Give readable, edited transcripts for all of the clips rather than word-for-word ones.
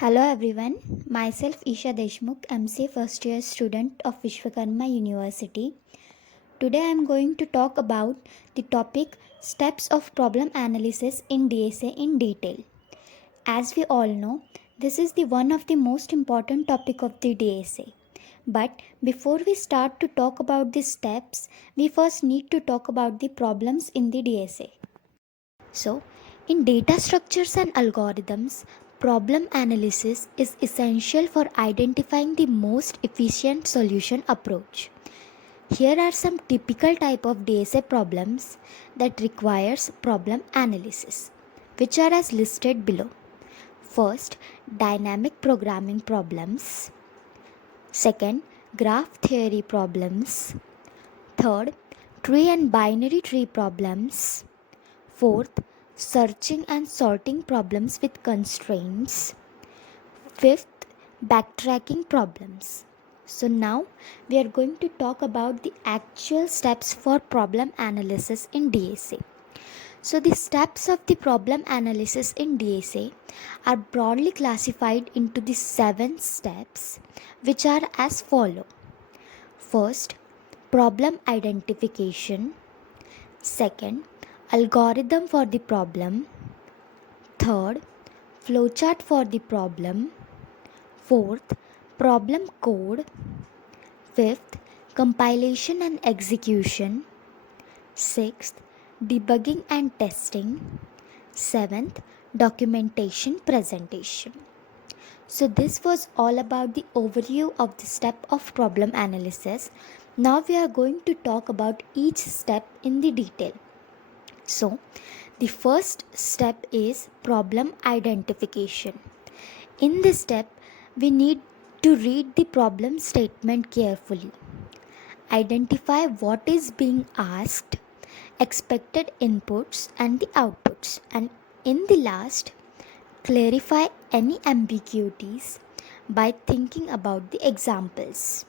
Hello everyone, myself Isha Deshmukh, MCA first year student of Vishwakarma University. Today I am going to talk about the topic steps of problem analysis in DSA in detail. As we all know, this is the one of the most important topic of the DSA. But before we start to talk about the steps, we first need to talk about the problems in the DSA. So, in data structures and algorithms, problem analysis is essential for identifying the most efficient solution approach. Here are some typical type of DSA problems that requires problem analysis, which are as listed below. First, dynamic programming problems. Second, graph theory problems. Third, tree and binary tree problems. Fourth, searching and sorting problems with constraints. Fifth, backtracking problems. So now we are going to talk about the actual steps for problem analysis in DSA. So the steps of the problem analysis in DSA are broadly classified into the 7 steps, which are as follow. First, problem identification. Second, algorithm for the problem. Third, flowchart for the problem. Fourth, problem code. Fifth, compilation and execution. Sixth, debugging and testing. Seventh, documentation presentation. So this was all about the overview of the step of problem analysis. Now we are going to talk about each step in the detail. So the first step is problem identification. In this step, we need to read the problem statement carefully. Identify what is being asked, expected inputs and the outputs, and in the last, clarify any ambiguities by thinking about the examples.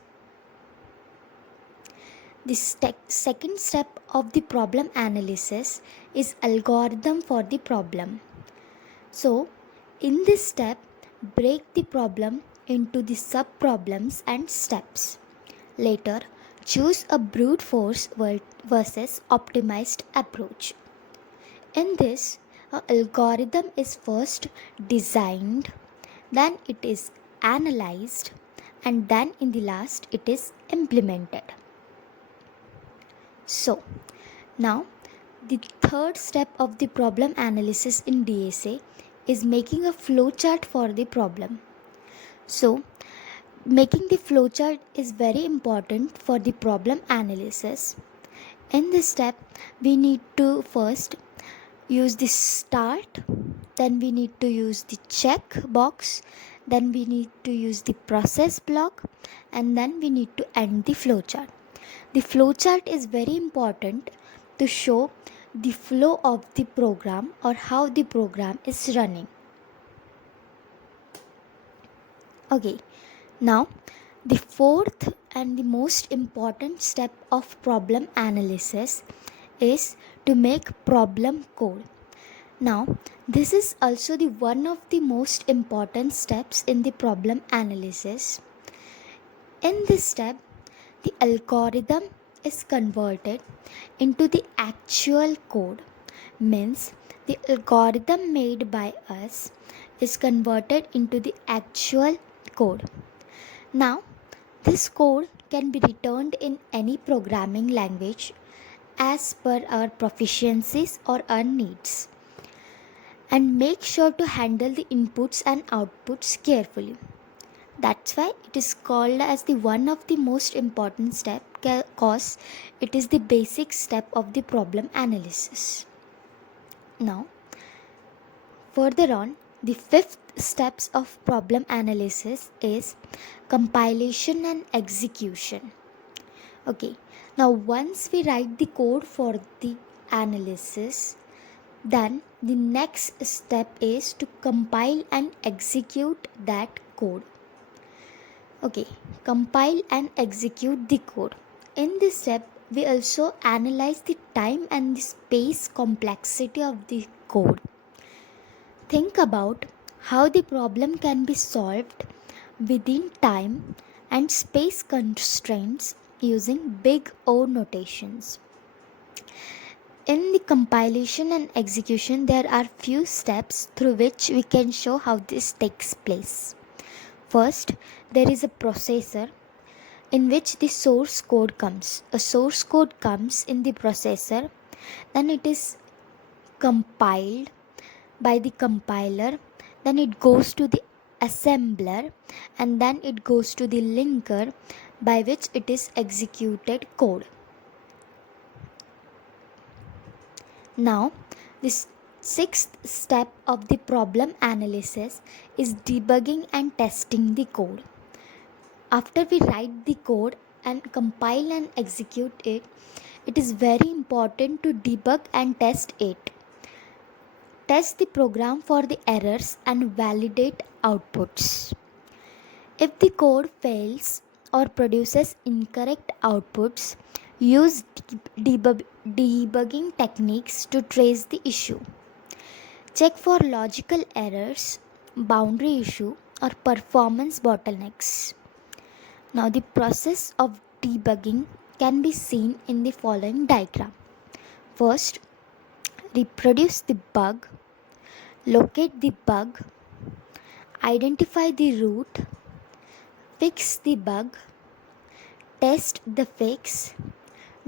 The second step of the problem analysis is algorithm for the problem. So, in this step, break the problem into the sub-problems and steps. Later, choose a brute force versus optimized approach. In this, an algorithm is first designed, then it is analyzed, and then in the last it is implemented. So, now the third step of the problem analysis in DSA is making a flowchart for the problem. So, making the flowchart is very important for the problem analysis. In this step, we need to first use the start, then we need to use the check box, then we need to use the process block, and then we need to end the flowchart. The flowchart is very important to show the flow of the program or how the program is running. Okay, now the fourth and the most important step of problem analysis is to make problem code. Now, this is also the one of the most important steps in the problem analysis. In this step, the algorithm is converted into the actual code. Means the algorithm made by us is converted into the actual code. Now, this code can be returned in any programming language as per our proficiencies or our needs. And make sure to handle the inputs and outputs carefully. That's why it is called as the one of the most important step because it is the basic step of the problem analysis. Now, further on, the fifth steps of problem analysis is compilation and execution. Okay, now once we write the code for the analysis, then the next step is to compile and execute that code. Okay, compile and execute the code. In this step, we also analyze the time and the space complexity of the code. Think about how the problem can be solved within time and space constraints using big O notations. In the compilation and execution, there are few steps through which we can show how this takes place. First, there is a processor in which the source code comes. A source code comes in the processor, then it is compiled by the compiler, then it goes to the assembler, and then it goes to the linker by which it is executed code. Now, this sixth step of the problem analysis is debugging and testing the code. After we write the code and compile and execute it, it is very important to debug and test it. Test the program for the errors and validate outputs. If the code fails or produces incorrect outputs, use debugging techniques to trace the issue. Check for logical errors, boundary issue, or performance bottlenecks. Now, the process of debugging can be seen in the following diagram. First, reproduce the bug, locate the bug, identify the root, fix the bug, test the fix,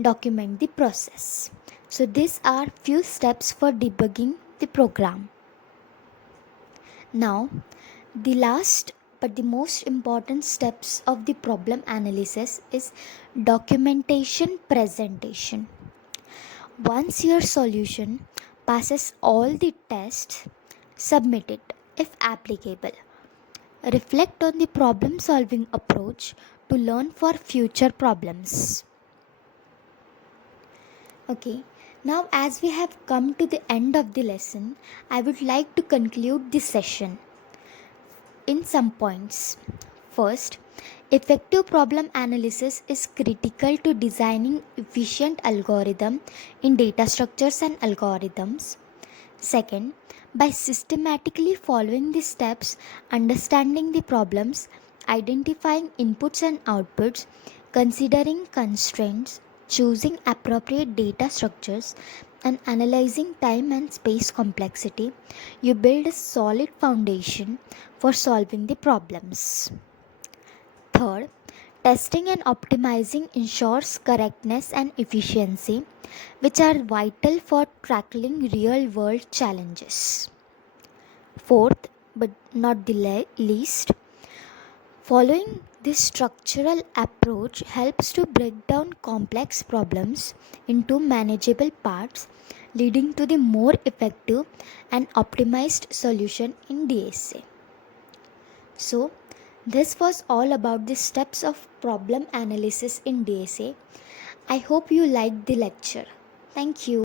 document the process. So these are few steps for debugging the program. Now, the last but the most important steps of the problem analysis is documentation presentation. Once your solution passes all the tests, submit it if applicable. Reflect on the problem solving approach to learn for future problems. Okay, now as we have come to the end of the lesson, I would like to conclude this session in some points. First, effective problem analysis is critical to designing efficient algorithm in data structures and algorithms. Second, by systematically following the steps, understanding the problems, identifying inputs and outputs, considering constraints, choosing appropriate data structures, and analyzing time and space complexity, you build a solid foundation for solving the problems. Third, testing and optimizing ensures correctness and efficiency, which are vital for tackling real world challenges. Fourth, but not the least, following this structural approach helps to break down complex problems into manageable parts, leading to the more effective and optimized solution in DSA. So, this was all about the steps of problem analysis in DSA. I hope you liked the lecture. Thank you.